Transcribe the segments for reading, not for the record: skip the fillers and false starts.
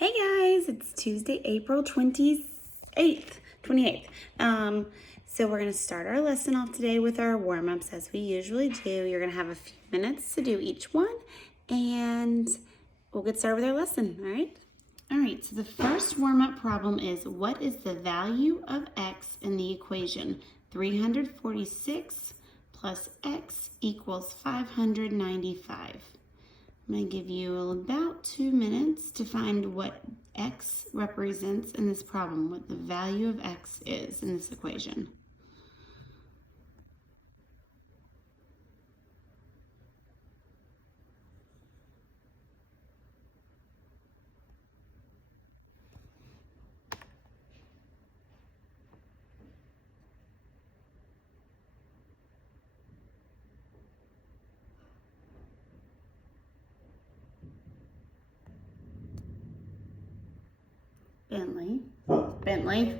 Hey guys, it's Tuesday, April 28th. So we're going to start our lesson off today with our warm-ups as we usually do. You're going to have a few minutes to do each one and we'll get started with our lesson, all right? All right, so the first warm-up problem is, what is the value of x in the equation? 346 plus x equals 595. I'm going to give you about 2 minutes to find what x represents in this problem, what the value of x is in this equation. Bentley. Bentley.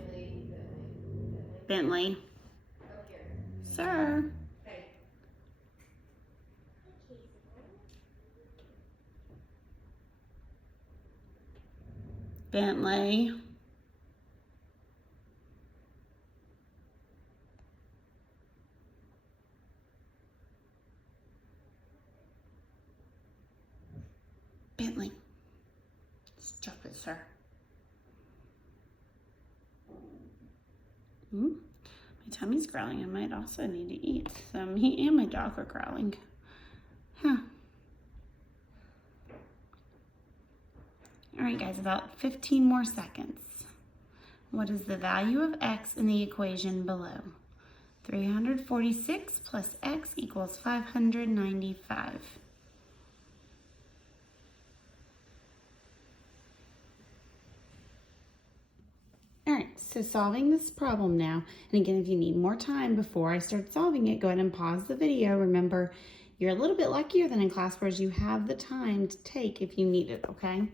Bentley. Sir. Bentley. Bentley. Stop it, sir. My tummy's growling. I might also need to eat. So me and my dog are growling. Huh. All right, guys, about 15 more seconds. What is the value of x in the equation below? 346 plus x equals 595. All right, so solving this problem now, and again, if you need more time before I start solving it, go ahead and pause the video. Remember, you're a little bit luckier than in class, whereas you have the time to take if you need it, okay?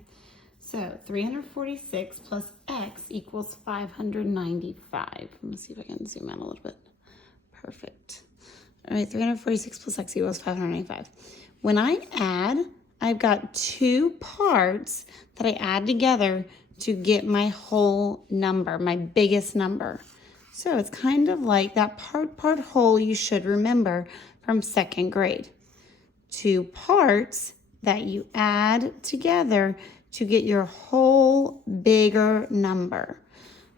So 346 plus x equals 595. Let me see if I can zoom out a little bit. Perfect. All right, 346 plus x equals 595. When I add, I've got two parts that I add together to get my whole number, my biggest number. So it's kind of like that part whole you should remember from second grade. Two parts that you add together to get your whole bigger number.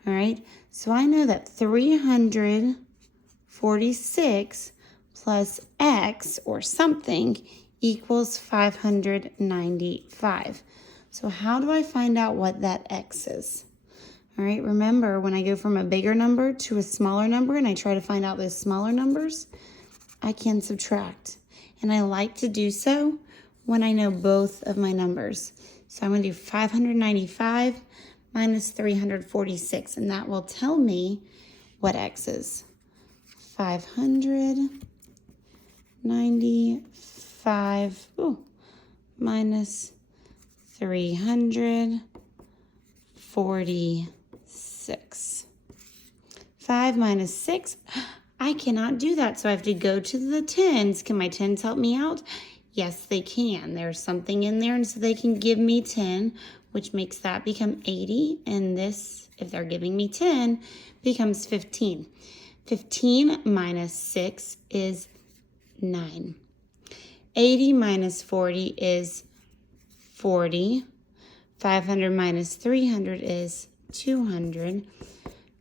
All right, so I know that 346 plus x or something equals 595. So how do I find out what that x is? All right, remember when I go from a bigger number to a smaller number and I try to find out those smaller numbers, I can subtract. And I like to do so when I know both of my numbers. So I'm going to do 595 minus 346, and that will tell me what x is. 595 minus 346. 5 minus 6. I cannot do that, so I have to go to the tens. Can my tens help me out? Yes, they can. There's something in there, and so they can give me 10, which makes that become 80. And this, if they're giving me 10, becomes 15. 15 minus 6 is 9. 80 minus 40 is 40. 500 minus 300 is 200.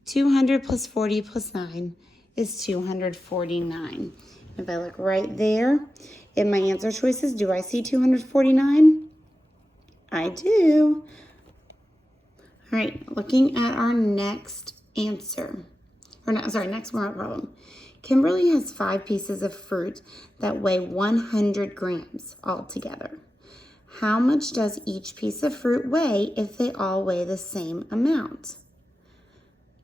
200 plus 40 plus 9 is 249. If I look right there in my answer choices, do I see 249? I do. All right, looking at our next answer, next warm-up problem. Kimberly has 5 pieces of fruit that weigh 100 grams altogether. How much does each piece of fruit weigh if they all weigh the same amount?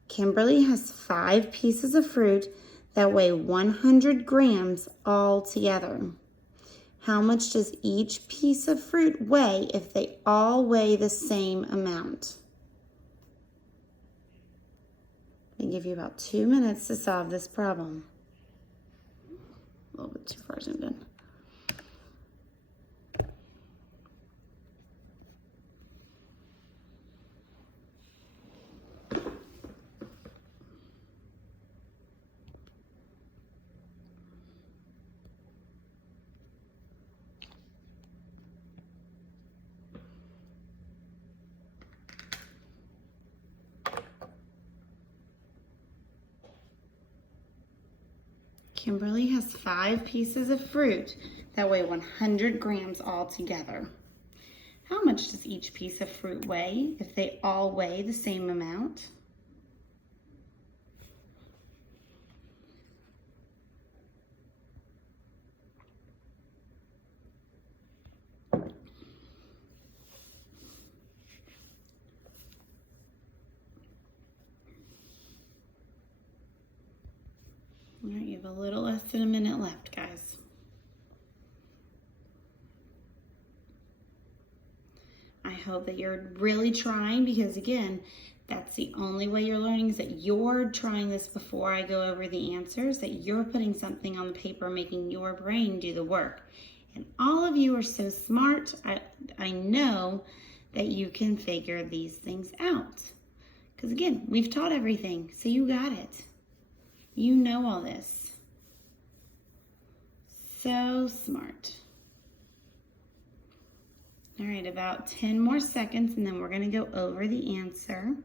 Kimberly has 5 pieces of fruit that weigh 100 grams all together. How much does each piece of fruit weigh if they all weigh the same amount? I'm going to give you about 2 minutes to solve this problem. A little bit too far zoomed in. Kimberly has 5 pieces of fruit that weigh 100 grams all together. How much does each piece of fruit weigh if they all weigh the same amount? All right, you have a little less than a minute left, guys. I hope that you're really trying, because again, that's the only way you're learning, is that you're trying this before I go over the answers, that you're putting something on the paper, making your brain do the work. And all of you are so smart. I know that you can figure these things out. Because again, we've taught everything, so you got it. You know all this. So smart. All right, about 10 more seconds, and then we're going to go over the answer.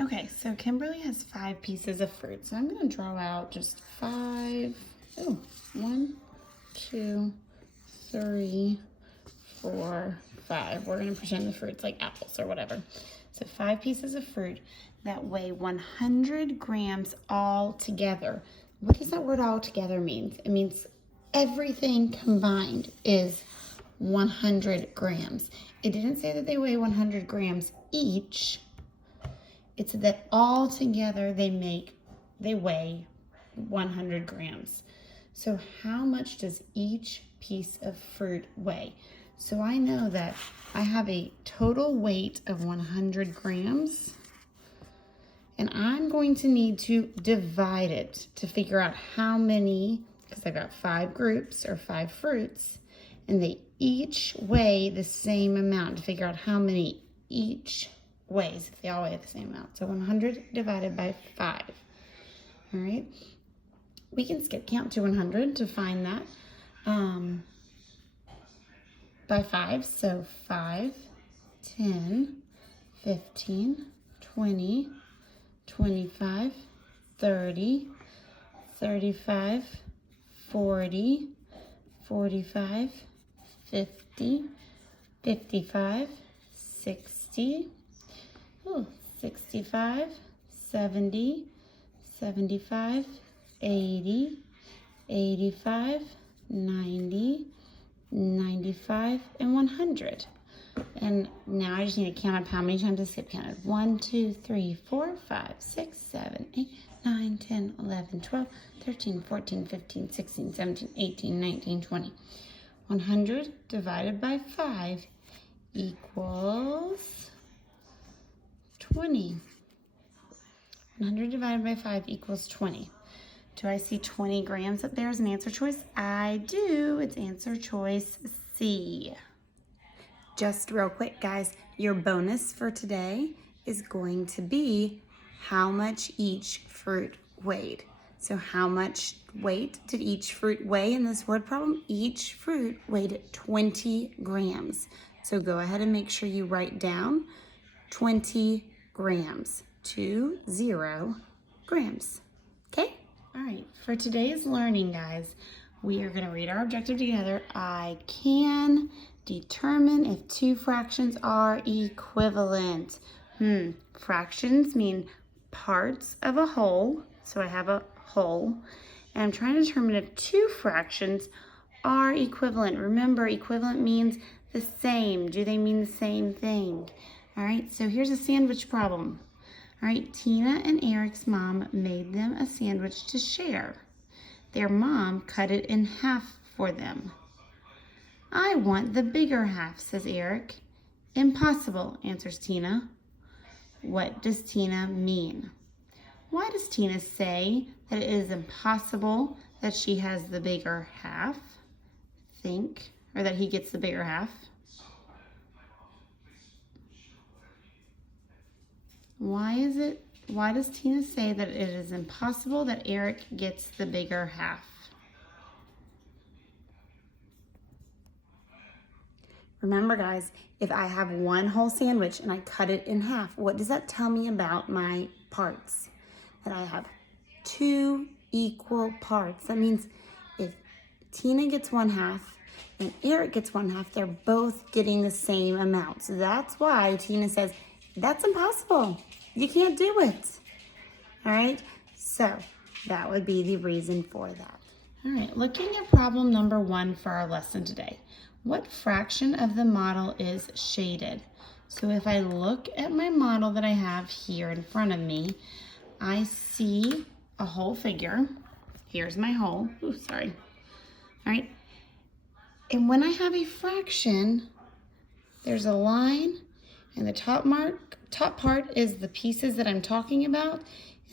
Okay, so Kimberly has 5 pieces of fruit, so I'm going to draw out just 5. Oh, 1, 2, 3, 4, 5. We're going to pretend the fruit's like apples or whatever. So 5 pieces of fruit that weigh 100 grams all together. What does that word all together mean? It means everything combined is 100 grams. It didn't say that they weigh 100 grams each. It said that all together they weigh 100 grams. So how much does each piece of fruit weigh? So I know that I have a total weight of 100 grams. And I'm going to need to divide it to figure out how many, because I've got 5 groups or 5 fruits, and they each weigh the same amount, to figure out how many each weighs, if they all weigh the same amount. So 100 divided by 5. All right. We can skip count to 100 to find that by 5. So 5, 10, 15, 20, 25, 30, 35, 40, 45, 50, 55, 60, 65, 70, 75, 80, 85, 90, 95, and 100. And now I just need to count up how many times I skip counted. 1, 2, 3, 4, 5, 6, 7, 8, 9, 10, 11, 12, 13, 14, 15, 16, 17, 18, 19, 20. 100 divided by 5 equals 20. 100 divided by 5 equals 20. Do I see 20 grams up there as an answer choice? I do. It's answer choice C. Just real quick, guys, your bonus for today is going to be how much each fruit weighed. So how much weight did each fruit weigh in this word problem? Each fruit weighed 20 grams. So go ahead and make sure you write down 20 grams. 20 grams. Okay? All right, for today's learning, guys, we are going to read our objective together. I can determine if 2 fractions are equivalent. Fractions mean parts of a whole. So I have a whole. And I'm trying to determine if 2 fractions are equivalent. Remember, equivalent means the same. Do they mean the same thing? All right, so here's a sandwich problem. All right, Tina and Eric's mom made them a sandwich to share. Their mom cut it in half for them. I want the bigger half, says Eric. Impossible, answers Tina. What does Tina mean? Why does Tina say that it is impossible that she has the bigger half? Or that he gets the bigger half. Why does Tina say that it is impossible that Eric gets the bigger half? Remember, guys, if I have one whole sandwich and I cut it in half, what does that tell me about my parts? That I have 2 equal parts. That means if Tina gets 1/2 and Eric gets 1/2, they're both getting the same amount. So that's why Tina says, that's impossible. You can't do it. All right, so that would be the reason for that. All right, looking at problem number 1 for our lesson today. What fraction of the model is shaded? So if I look at my model that I have here in front of me, I see a whole figure. Here's my whole. Ooh, sorry. All right. And when I have a fraction, there's a line, and the top part is the pieces that I'm talking about,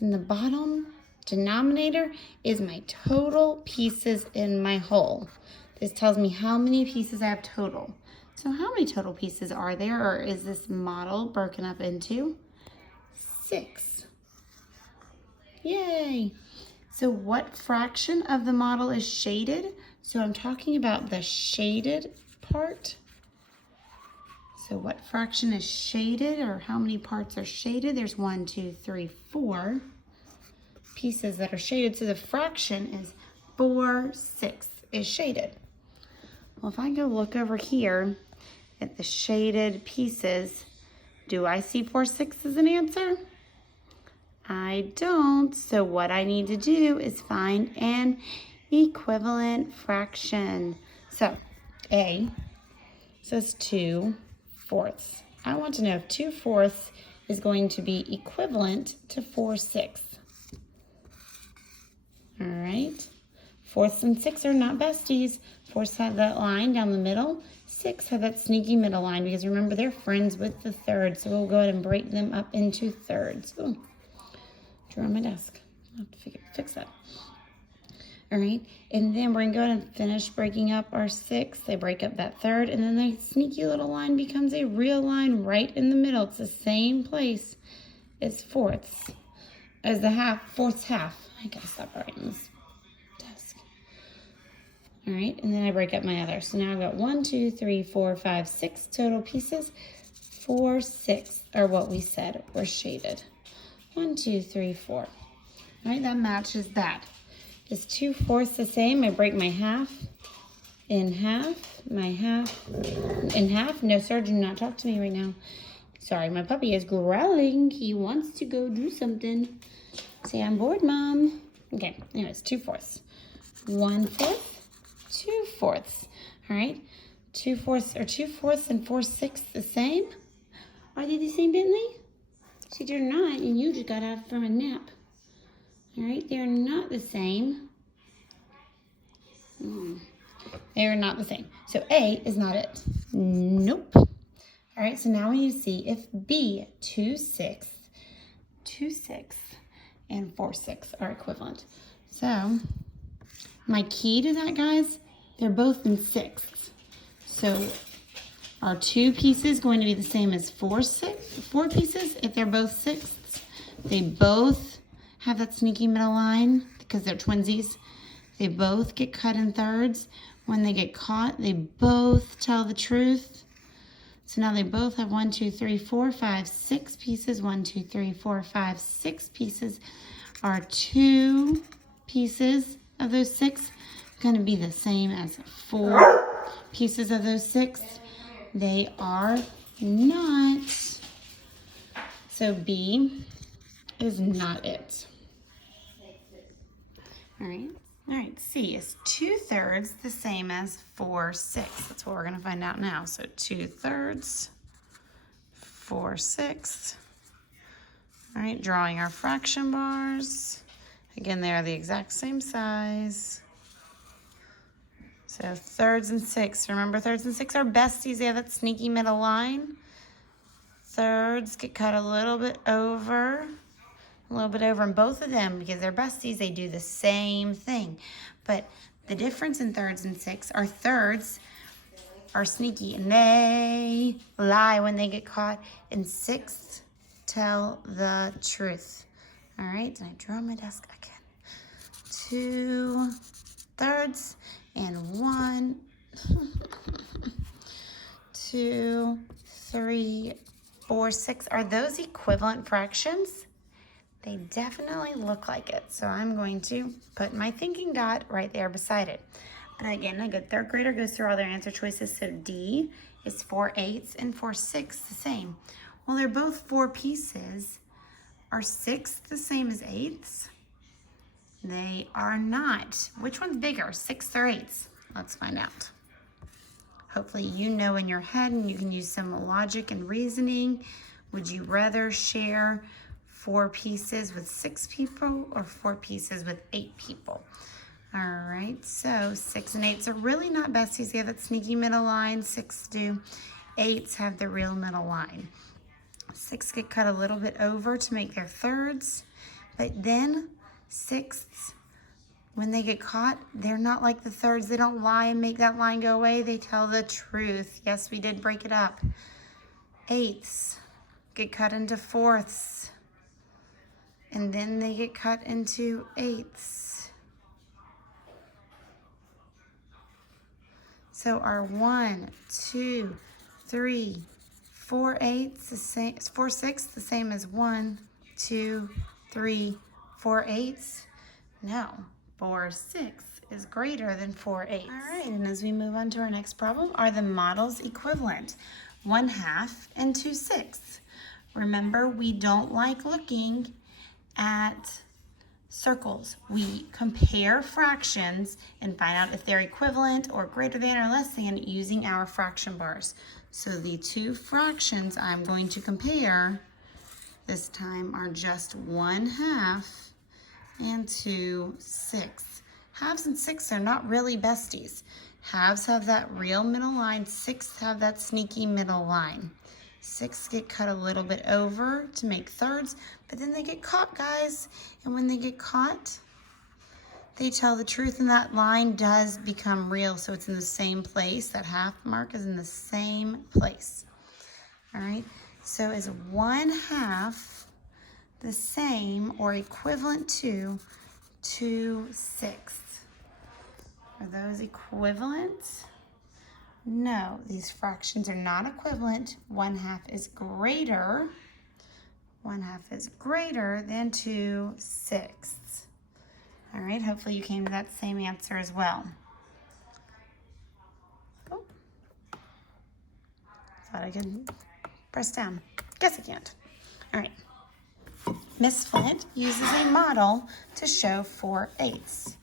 and the bottom denominator is my total pieces in my whole. This tells me how many pieces I have total. So how many total pieces are there, or is this model broken up into? 6. Yay! So what fraction of the model is shaded? So I'm talking about the shaded part. So what fraction is shaded, or how many parts are shaded? There's 1, 2, 3, 4 pieces that are shaded. So the fraction is 4/6 is shaded. Well, if I go look over here at the shaded pieces, do I see 4/6 as an answer? I don't. So what I need to do is find an equivalent fraction. So A says 2/4. I want to know if 2/4 is going to be equivalent to 4/6. All right. 4ths and 6 are not besties. 4ths have that line down the middle. 6 have that sneaky middle line, because remember, they're friends with the third. So we'll go ahead and break them up into thirds. Ooh, drawer on my desk. I'll have to fix that. All right, and then we're gonna go ahead and finish breaking up our 6. They break up that third, and then the sneaky little line becomes a real line right in the middle. It's the same place as 4ths, as the 4ths half. I gotta stop writing this desk. All right, and then I break up my other. So now I've got 1, 2, 3, 4, 5, 6 total pieces. 4/6 are what we said were shaded. 1, 2, 3, 4. All right, that matches that. Is 2/4 the same? I break my half in half, my half in half. No, sir, do not talk to me right now. Sorry, my puppy is growling. He wants to go do something. Say, I'm bored, Mom. Okay, anyways, 2/4. 1/4, 2/4. All right, 2/4 or 2/4 and 4/6 the same? Are they the same, Bentley? See, they're not, and you just got out from a nap. All right, they're not the same. They are not the same. So A is not it. Nope. All right, so now we need to see if B, 2/6, 2/6, and 4/6 are equivalent. So my key to that, guys, they're both in sixths. So are 2 pieces going to be the same as 4 pieces if they're both sixths? They both have that sneaky middle line because they're twinsies. They both get cut in thirds. When they get caught, they both tell the truth. So now they both have 1, 2, 3, 4, 5, 6 pieces. 1, 2, 3, 4, 5, 6 pieces. Are 2 pieces of those 6 going to be the same as 4 pieces of those 6? They are not. So B is not it. All right. All right, C is 2/3 the same as 4/6. That's what we're going to find out now. So 2/3, 4/6. All right, drawing our fraction bars. Again, they are the exact same size. So thirds and 6. Remember, thirds and 6 are besties. They have that sneaky middle line. Thirds get cut a little bit over in both of them because they're besties. They do the same thing. But the difference in thirds and 6 are thirds are sneaky and they lie when they get caught, and 6 tell the truth. All right, and I draw on my desk again. 2/3 and 1, 2, 3, 4, 6. Are those equivalent fractions? They definitely look like it. So I'm going to put my thinking dot right there beside it. But again, a good third grader goes through all their answer choices. So D is 4/8 and 4/6 the same. Well, they're both 4 pieces. Are 6 the same as 8ths? They are not. Which one's bigger, 6ths or 8ths? Let's find out. Hopefully you know in your head and you can use some logic and reasoning. Would you rather share 4 pieces with 6 people or 4 pieces with 8 people? All right, so 6 and 8s are really not besties. They have that sneaky middle line. 6 do. 8s have the real middle line. 6 get cut a little bit over to make their thirds, but then 6ths, when they get caught, they're not like the thirds. They don't lie and make that line go away. They tell the truth. Yes, we did break it up. 8ths get cut into 4ths, and then they get cut into 8ths. So our 1, 2, 3, 4/8 the same, 4/6 the same as 1, 2, 3, 4/8? No, 4/6 is greater than 4/8. All right, and as we move on to our next problem, are the models equivalent? 1/2 and 2/6. Remember, we don't like looking at circles. We compare fractions and find out if they're equivalent or greater than or less than using our fraction bars. So the 2 fractions I'm going to compare this time are just 1/2 and 2/6. Halves and 6 are not really besties. Halves have that real middle line. 6 have that sneaky middle line. 6 get cut a little bit over to make thirds, but then they get caught, guys. And when they get caught, they tell the truth, and that line does become real. So it's in the same place. That half mark is in the same place. All right. So is 1/2 the same or equivalent to 2/6? Are those equivalent? No, these fractions are not equivalent. 1/2 is greater. 1/2 is greater than 2/6. All right, hopefully you came to that same answer as well. Oh, thought I could press down. Guess I can't. All right. Miss Flint uses a model to show 4/8.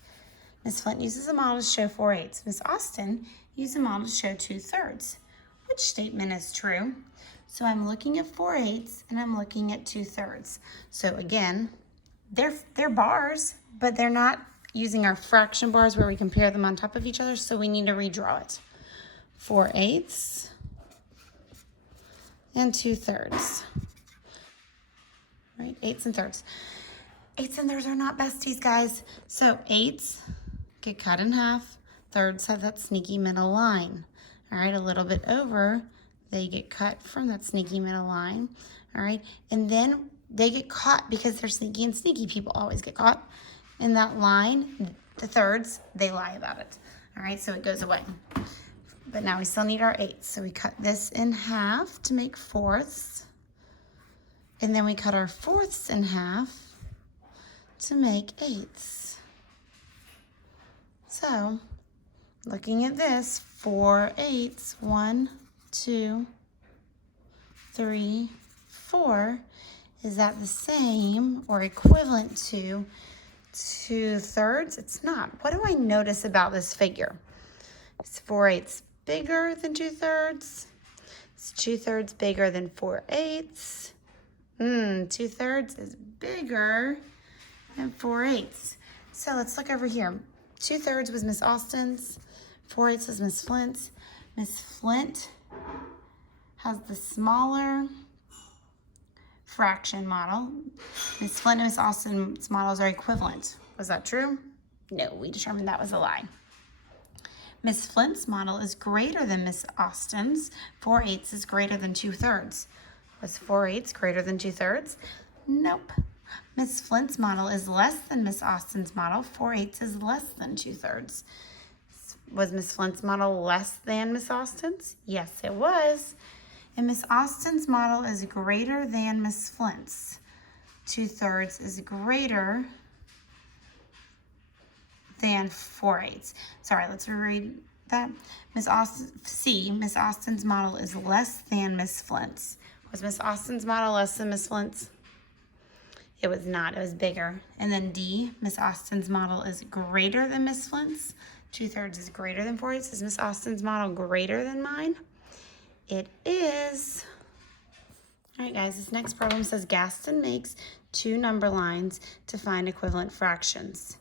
Miss Flint uses a model to show 4/8. Miss Austin used a model to show 2/3. Which statement is true? So I'm looking at 4/8 and I'm looking at 2/3. So again, they're bars, but they're not using our fraction bars where we compare them on top of each other, so we need to redraw it. 4/8 and 2/3. Right, 8s and thirds. 8s and thirds are not besties, guys. So 8s get cut in half. Thirds have that sneaky middle line. All right, a little bit over, they get cut from that sneaky middle line. All right, and then they get caught because they're sneaky, and sneaky people always get caught in that line. The thirds, they lie about it. All right, so it goes away. But now we still need our 8s. So we cut this in half to make 4ths. And then we cut our 4ths in half to make 8ths. So, looking at this, 4/8, 1, 2, 3, 4. Is that the same or equivalent to 2/3? It's not. What do I notice about this figure? Is 4/8 bigger than 2/3? Is 2/3 bigger than 4/8? 2/3 is bigger than 4/8. So let's look over here. 2/3 was Miss Austin's. 4/8 was Miss Flint's. Miss Flint has the smaller fraction model. Miss Flint and Miss Austin's models are equivalent. Was that true? No, we determined that was a lie. Miss Flint's model is greater than Miss Austin's. 4/8 is greater than 2/3. Was 4/8 greater than 2/3? Nope. Miss Flint's model is less than Miss Austin's model. 4/8 is less than 2/3. Was Miss Flint's model less than Miss Austin's? Yes, it was. And Miss Austin's model is greater than Miss Flint's. 2/3 is greater than 4/8. Sorry, let's reread that. Miss Austin's model is less than Miss Flint's. Was Miss Austin's model less than Miss Flint's? It was not, it was bigger. And then D, Miss Austin's model is greater than Miss Flint's. 2/3 is greater than 4/8. Is Miss Austin's model greater than mine? It is. All right, guys, this next problem says Gaston makes 2 number lines to find equivalent fractions.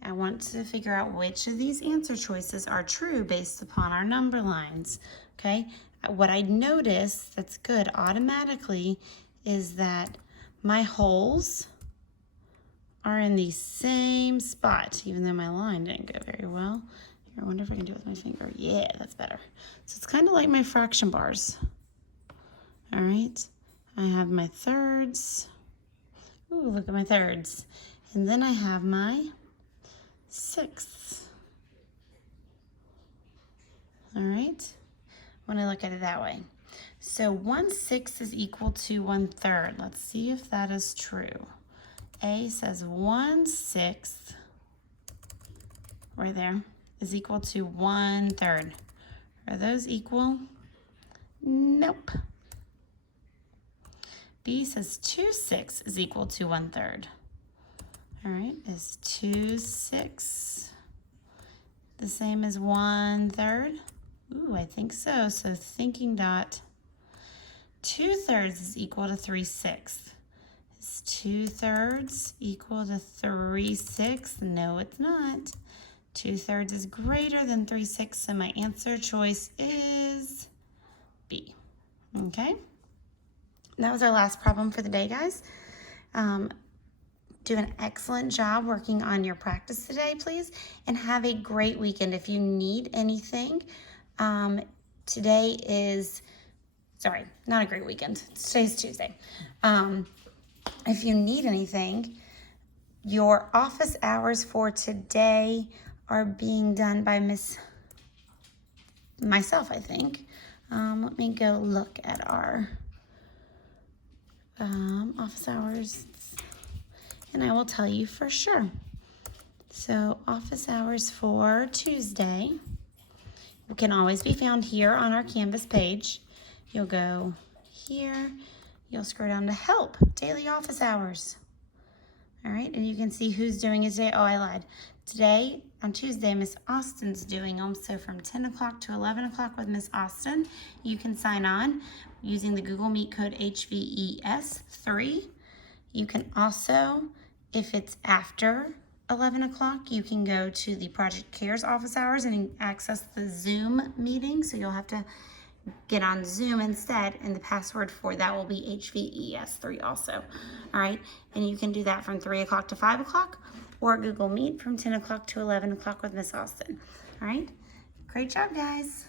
I want to figure out which of these answer choices are true based upon our number lines, okay? What I notice that's good automatically is that my holes are in the same spot, even though my line didn't go very well. Here, I wonder if I can do it with my finger. Yeah, that's better. So it's kind of like my fraction bars. All right, I have my thirds. Ooh, look at my thirds. And then I have my sixths. All right, when I look at it that way. So 1/6 is equal to 1/3. Let's see if that is true. A says 1/6 right there is equal to 1/3. Are those equal? Nope. B says 2/6 is equal to 1/3. All right, is 2/6 the same as 1/3? Ooh, I think so. So thinking dot, 2/3 is equal to 3/6. Is 2/3 equal to 3/6? No, it's not. 2/3 is greater than 3/6, so my answer choice is B. Okay, that was our last problem for the day, guys. Do an excellent job working on your practice today, please, and have a great weekend. If you need anything, today is, sorry, not a great weekend. Today's Tuesday. If you need anything, your office hours for today are being done by myself, I think. Let me go look at our office hours, and I will tell you for sure. So office hours for Tuesday can always be found here on our Canvas page. You'll go here, you'll scroll down to help, daily office hours. All right, and you can see who's doing it today. Oh, I lied. Today, on Tuesday, Miss Austin's doing them. So from 10 o'clock to 11 o'clock with Miss Austin, you can sign on using the Google Meet code HVES3. You can also, if it's after 11 o'clock, you can go to the Project Cares office hours and access the Zoom meeting. So you'll have to get on Zoom instead, and the password for that will be HVES3 also. All right, and you can do that from 3 o'clock to 5 o'clock, or Google Meet from 10 o'clock to 11 o'clock with Miss Austin. All right, great job, guys.